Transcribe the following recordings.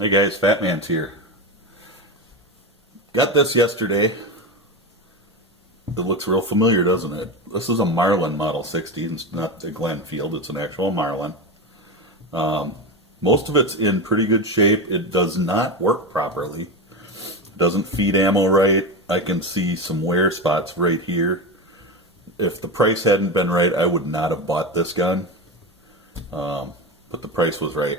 Hey guys, Fat Man's here. Got this yesterday. It looks real familiar, doesn't it? This is a Marlin Model 60. It's not a Glenfield, it's an actual Marlin. Most of it's in pretty good shape. It does not work properly. It doesn't feed ammo right. I can see some wear spots right here. If the price hadn't been right, I would not have bought this gun. But the price was right.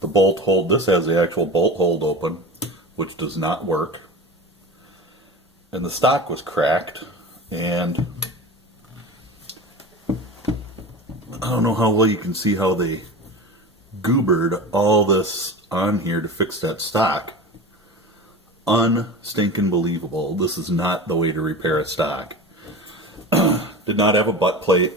The bolt hold, this has the actual bolt hold open, which does not work. And the stock was cracked, and I don't know how well you can see how they goobered all this on here to fix that stock. Unstinking believable. This is not the way to repair a stock. Did not have a butt plate.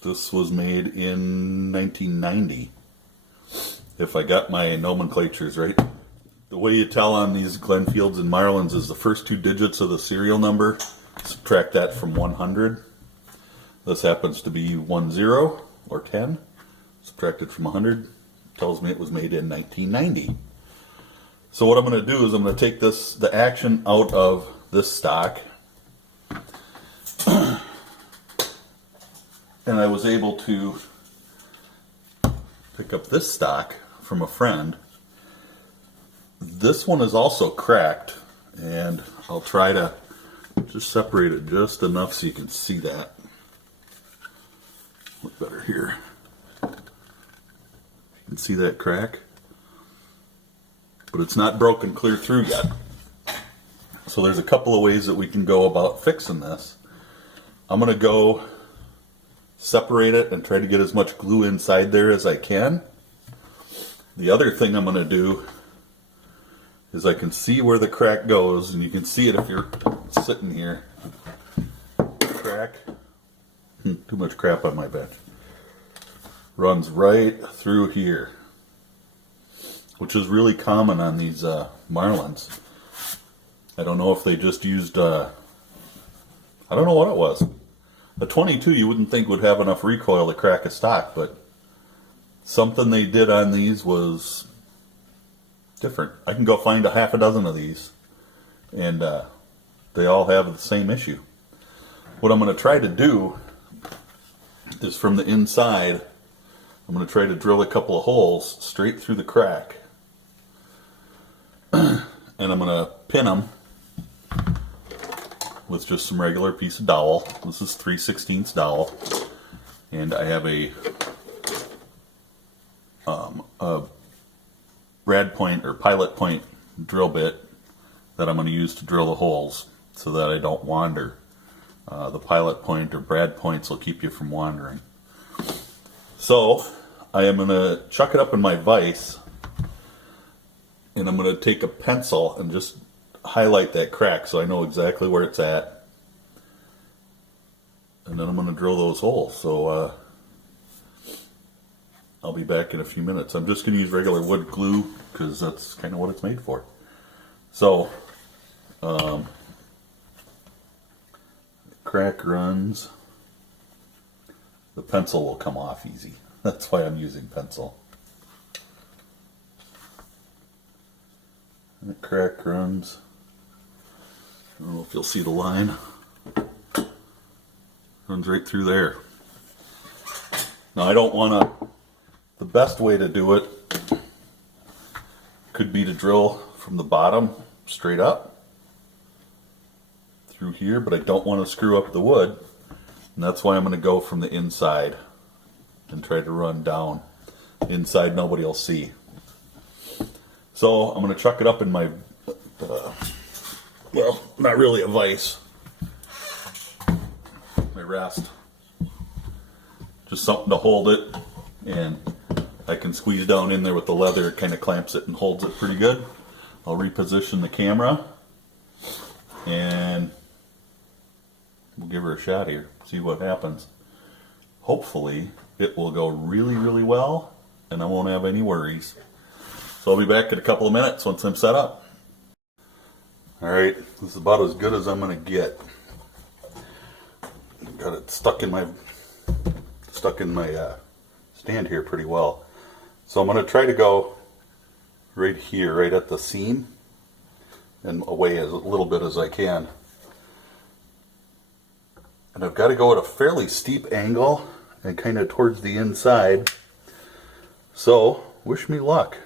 This was made in 1990. If I got my nomenclatures right. The way you tell on these Glenfields and Marlins is the first two digits of the serial number. Subtract that from 100. This happens to be 10 or 10. Subtracted from 100. Tells me it was made in 1990. So what I'm going to do is I'm going to take the action out of this stock. And I was able to pick up this stock from a friend. This one is also cracked, and I'll try to just separate it just enough so you can see that. Look better here. You can see that crack, but it's not broken clear through yet. So there's a couple of ways that we can go about fixing this. I'm going to go separate it and try to get as much glue inside there as I can. The other thing I'm going to do is I can see where the crack goes, and you can see it if you're sitting here. Crack. Too much crap on my bench. Runs right through here, which is really common on these Marlins. I don't know if they just used, I don't know what it was. A 22 you wouldn't think would have enough recoil to crack a stock, but something they did on these was different. I can go find a half a dozen of these, and they all have the same issue. What I'm going to try to do is from the inside, I'm going to try to drill a couple of holes straight through the crack, and I'm going to pin them with just some regular piece of dowel. This is 3/16 dowel, and I have a brad point or pilot point drill bit that I'm going to use to drill the holes so that I don't wander. The pilot point or brad points will keep you from wandering. So I am going to chuck it up in my vise, and I'm going to take a pencil and just highlight that crack so I know exactly where it's at, and then I'm going to drill those holes. So I'll be back in a few minutes. I'm just going to use regular wood glue because that's kind of what it's made for. So crack runs, the pencil will come off easy. That's why I'm using pencil. And the crack runs. I don't know if you'll see the line. Runs right through there. Now I don't want to, the best way to do it could be to drill from the bottom straight up through here, but I don't want to screw up the wood, and that's why I'm going to go from the inside and try to run down. Inside nobody will see. So I'm going to chuck it up in my well, not really a vise, my rest, just something to hold it, and I can squeeze down in there with the leather. It kind of clamps it and holds it pretty good. I'll reposition the camera, and we'll give her a shot here, see what happens. Hopefully it will go really, really well, and I won't have any worries. So I'll be back in a couple of minutes once I'm set up. Alright, this is about as good as I'm going to get. Got it stuck in my stuck in my stand here pretty well. So I'm going to try to go right here, right at the seam, and away as a little bit as I can. And I've got to go at a fairly steep angle and kind of towards the inside. So, wish me luck.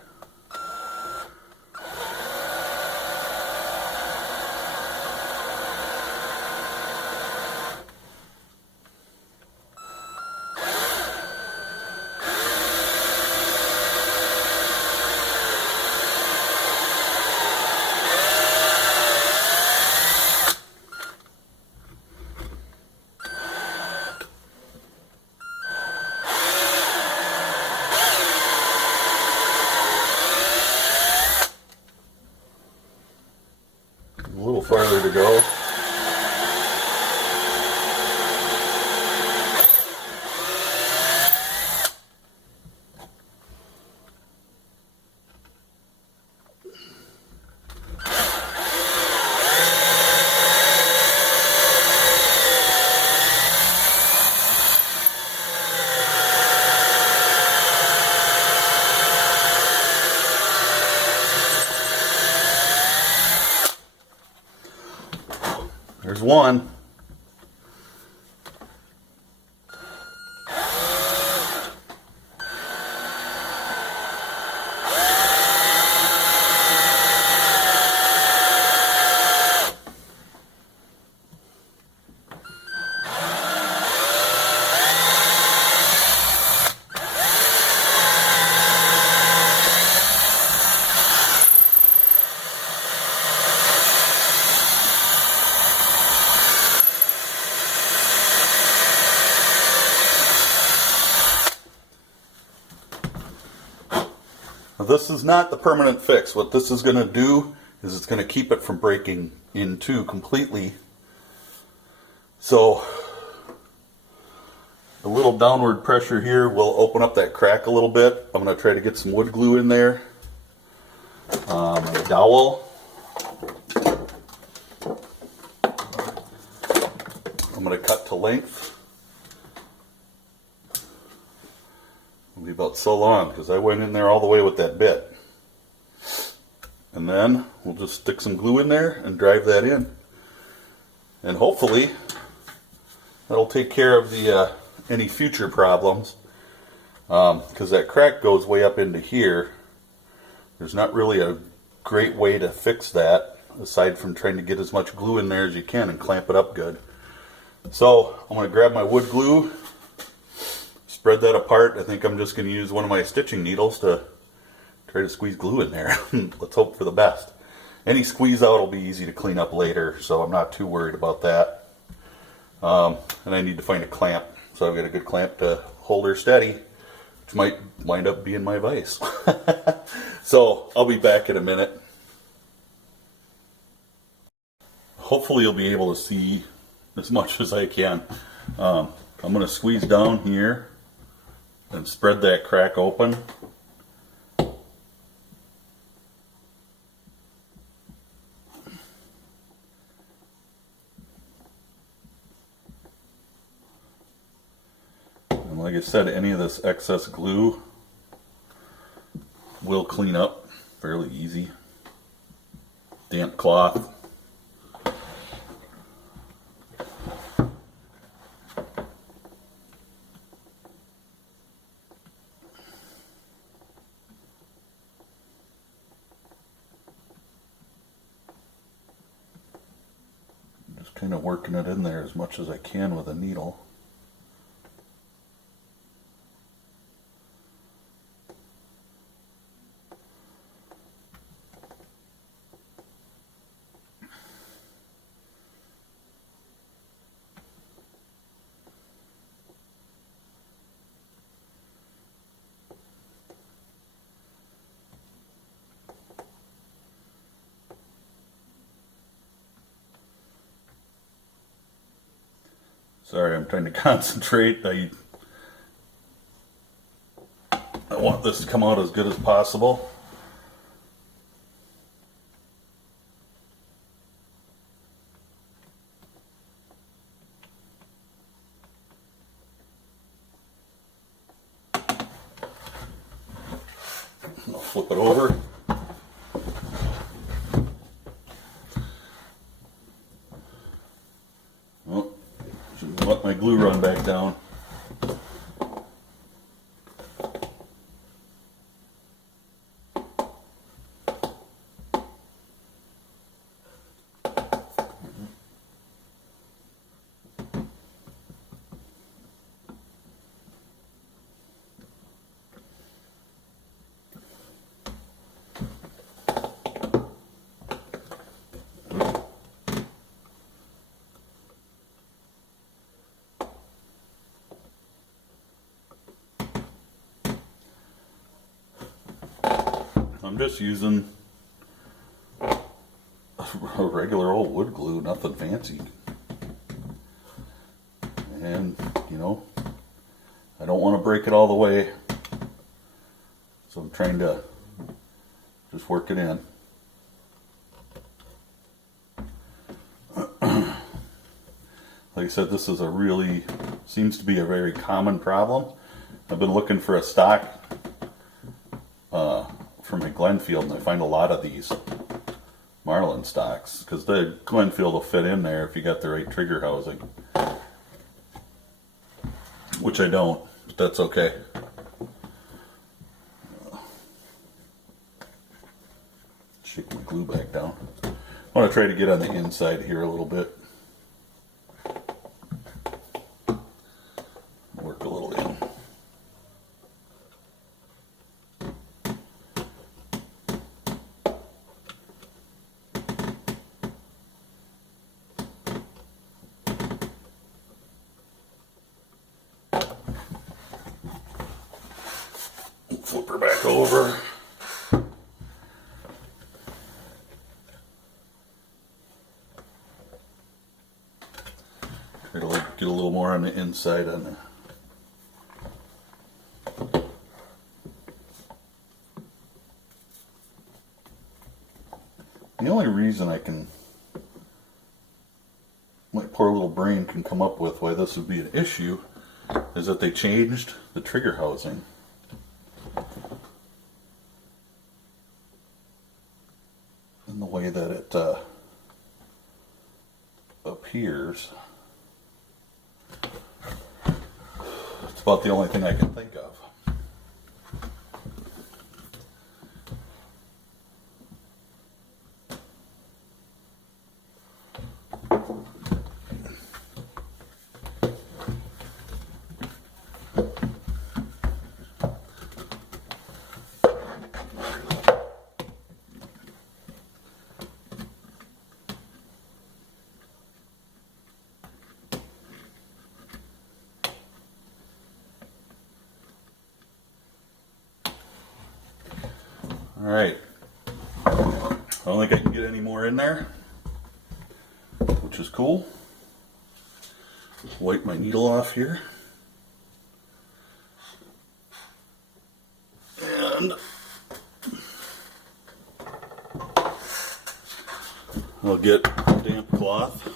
A little farther to go. There's one. This is not the permanent fix. What this is going to do is it's going to keep it from breaking in two completely. So a little downward pressure here will open up that crack a little bit. I'm going to try to get some wood glue in there. A dowel. I'm going to cut to length. It'll be about so long because I went in there all the way with that bit. And then we'll just stick some glue in there and drive that in. And hopefully that'll take care of the any future problems, because that crack goes way up into here. There's not really a great way to fix that aside from trying to get as much glue in there as you can and clamp it up good. So I'm going to grab my wood glue, spread that apart. I think I'm just going to use one of my stitching needles to try to squeeze glue in there. Let's hope for the best. Any squeeze out will be easy to clean up later, so I'm not too worried about that. And I need to find a clamp, so I've got a good clamp to hold her steady, which might wind up being my vise. So I'll be back in a minute. Hopefully you'll be able to see as much as I can. I'm going to squeeze down here and spread that crack open. And like I said, any of this excess glue will clean up fairly easy. Damp cloth. Just kind of working it in there as much as I can with a needle. Sorry, I'm trying to concentrate. I want this to come out as good as possible. flip it over. Oh, should let my glue run back down. I'm just using a regular old wood glue, nothing fancy. And, you know, I don't want to break it all the way, so I'm trying to just work it in. Like I said, this is seems to be a very common problem. I've been looking for a stock for my Glenfield, and I find a lot of these Marlin stocks, because the Glenfield will fit in there if you got the right trigger housing. Which I don't, but that's okay. Shake my glue back down. I want to try to get on the inside here a little bit. Work a little in. Flip her back over. Try to get a little more on the inside on the. The only reason my poor little brain can come up with why this would be an issue is that they changed the trigger housing. In the way that it appears. It's about the only thing I can think of. All right, I don't think I can get any more in there, which is cool. Wipe my needle off here. And I'll get a damp cloth.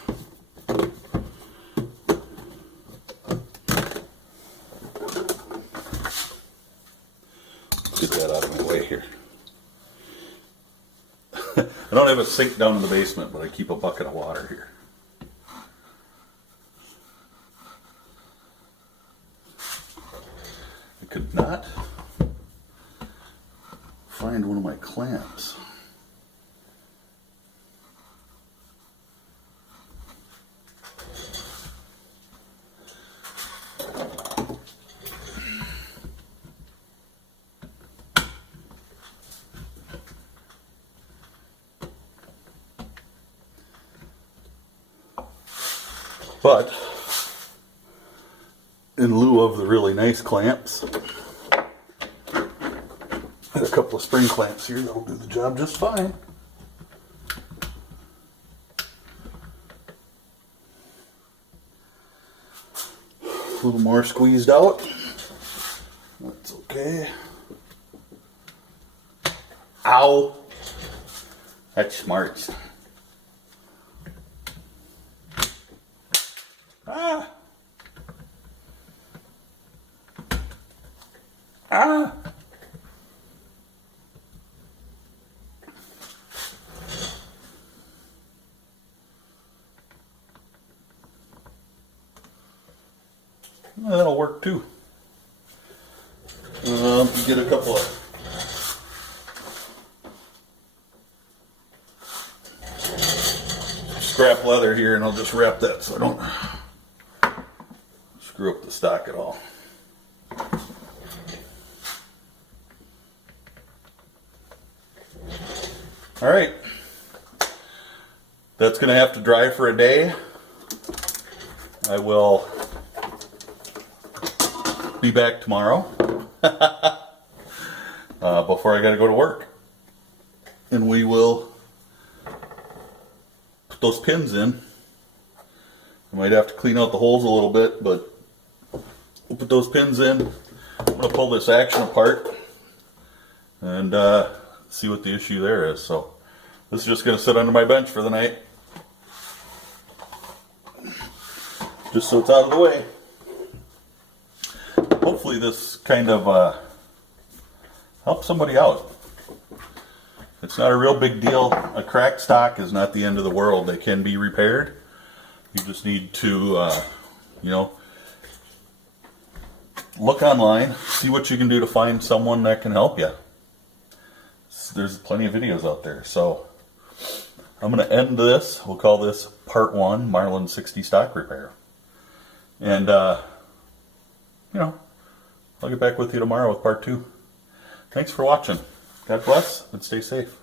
Get that out of my way here. I don't have a sink down in the basement, but I keep a bucket of water here. I could not find one of my clamps. But in lieu of the really nice clamps, I had a couple of spring clamps here that'll do the job just fine. A little more squeezed out. That's okay. Ow! That's smart. Ah! Ah! That'll work too. Get a couple of scrap leather here, and I'll just wrap that so I don't screw up the stock at all. All right, that's going to have to dry for a day. I will be back tomorrow before I got to go to work, and we will put those pins in. I might have to clean out the holes a little bit, but we'll put those pins in. I'm going to pull this action apart and see what the issue there is. So this is just going to sit under my bench for the night, just so it's out of the way. Hopefully this kind of helps somebody out. It's not a real big deal. A cracked stock is not the end of the world. They can be repaired. You just need to, you know, look online, see what you can do to find someone that can help you. There's plenty of videos out there. So I'm going to end this. We'll call this part 1, Marlin 60 stock repair. And, you know, I'll get back with you tomorrow with part 2. Thanks for watching. God bless and stay safe.